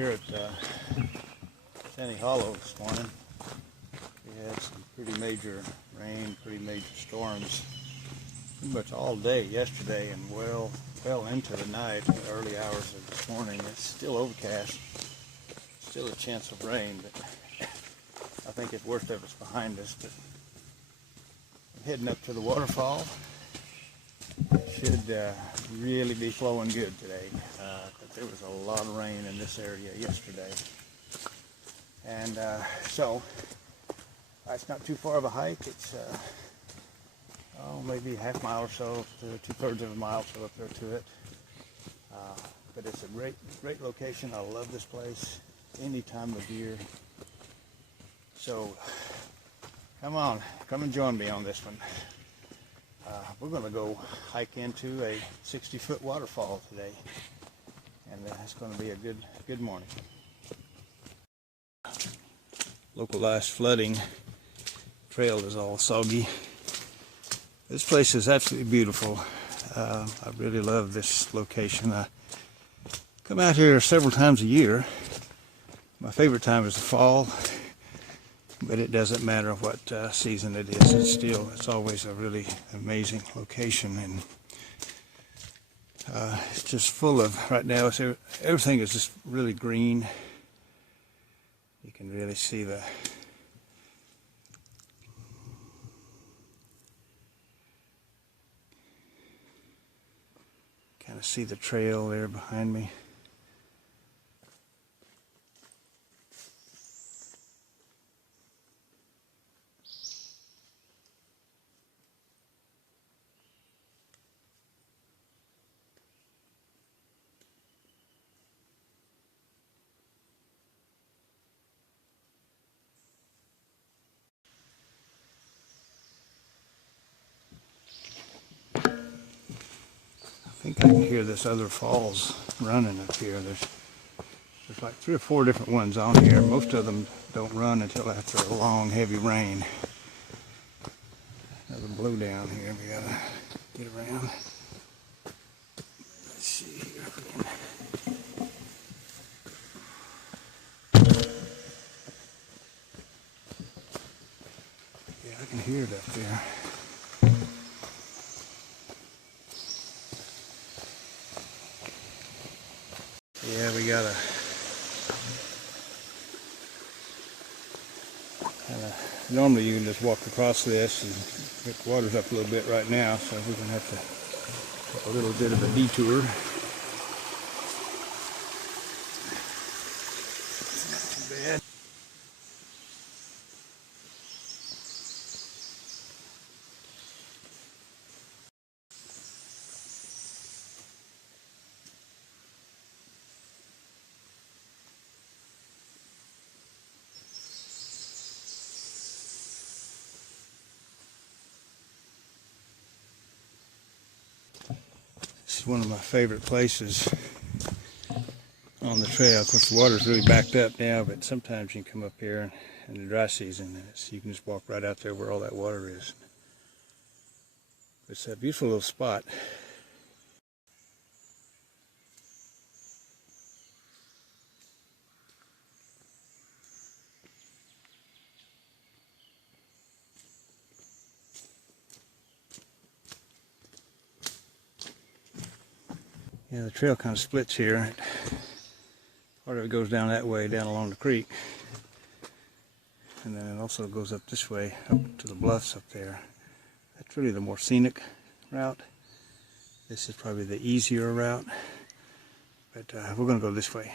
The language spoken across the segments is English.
Here at Shanty Hollow this morning, we had some pretty major rain, pretty major storms, pretty much all day yesterday and well into the night, the early hours of this morning. It's still overcast, still a chance of rain, but I think the worst of it's behind us. But I'm heading up to the waterfall. Should really be flowing good today. But there was a lot of rain in this area yesterday, and so it's not too far of a hike. It's maybe a half mile or so to 2/3 of a mile so up there to it. But it's a great location. I love this place any time of year. So come and join me on this one. We're going to go hike into a 60-foot waterfall today, and it's going to be a good morning. Localized flooding. Trail is all soggy. This place is absolutely beautiful. I really love this location. I come out here several times a year. My favorite time is the fall, but it doesn't matter what season it is. It's always a really amazing location, and it's just full of, right now everything is just really green. You can really see see the trail there behind me. I think I can hear this other falls running up here. There's like 3 or 4 different ones on here. Most of them don't run until after a long, heavy rain. Another blowdown here. We gotta get around. Let's see here if we can. Yeah, I can hear it up there. Yeah, we gotta normally you can just walk across this, and the water's up a little bit right now, so we're gonna have to take a little bit of a detour. It's not too bad. This is one of my favorite places on the trail. Of course, the water's really backed up now, but sometimes you can come up here in the dry season and you can just walk right out there where all that water is. It's a beautiful little spot. Yeah, the trail kind of splits here. Part of it goes down that way, down along the creek. And then it also goes up this way, up to the bluffs up there. That's really the more scenic route. This is probably the easier route. But we're going to go this way.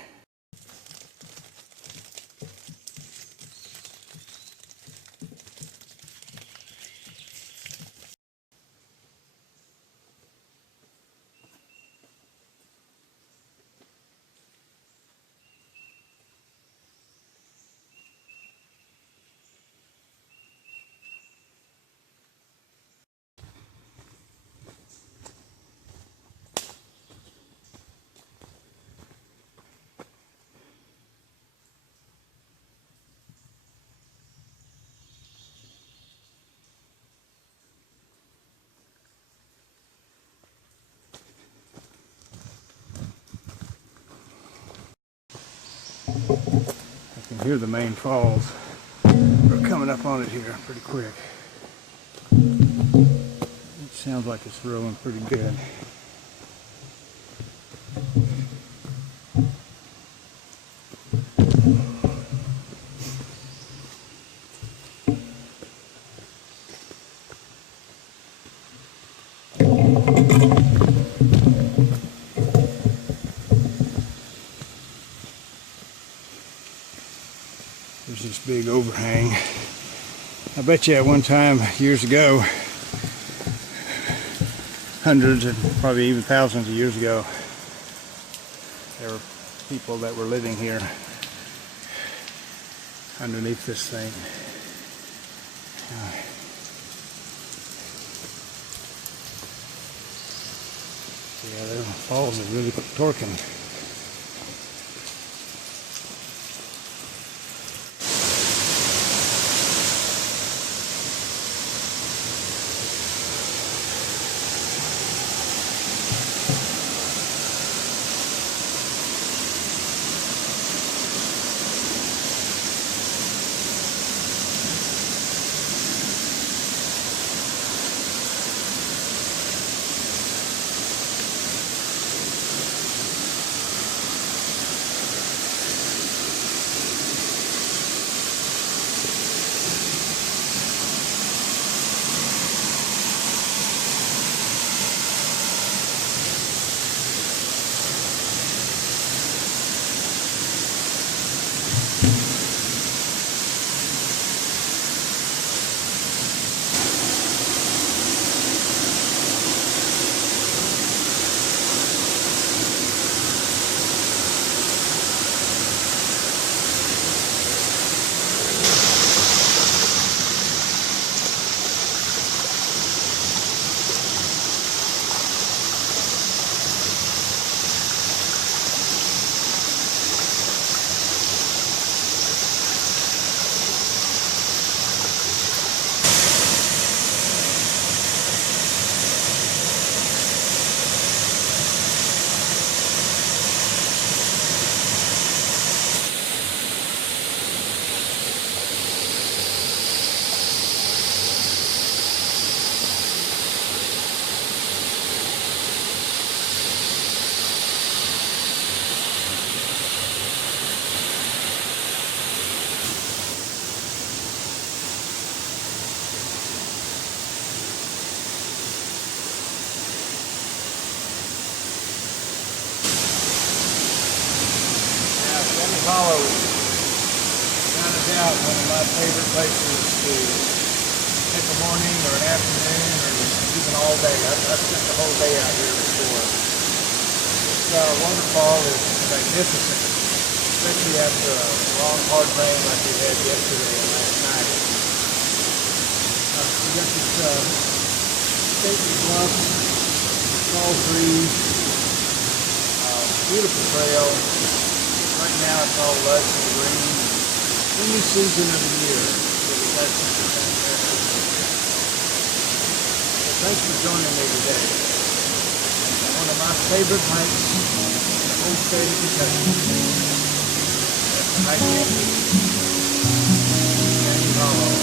I can hear the main falls. We're coming up on it here pretty quick. It sounds like it's rolling pretty good. There's this big overhang. I bet you at one time, years ago, hundreds and probably even thousands of years ago, there were people that were living here underneath this thing. Yeah, the falls are really torquing. Shanty Hollow, without a doubt, one of my favorite places to take a morning or an afternoon or even all day. I've spent the whole day out here before. This waterfall is magnificent, especially after a long, hard rain like we had yesterday and last night. We got this stately bluff, tall trees, beautiful trail. Right now it's all lush and green. Any season of the year, we've got something fantastic. So thanks for joining me today. One of my favorite hikes in the whole state of Kentucky. That's the hike Shanty Hollow.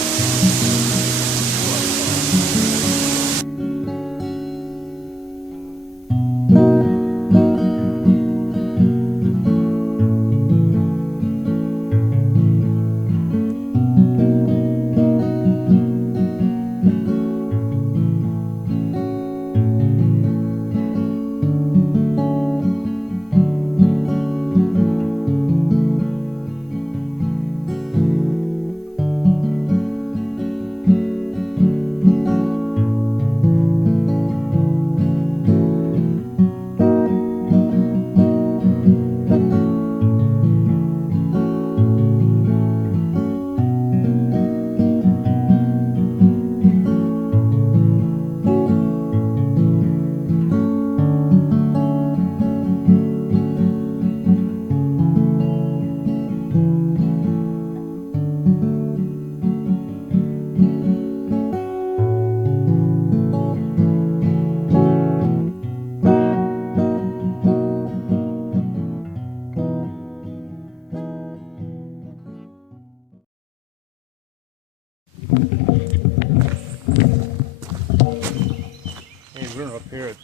We're up here at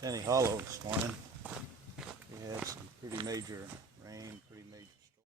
Shanty Hollow this morning. We had some pretty major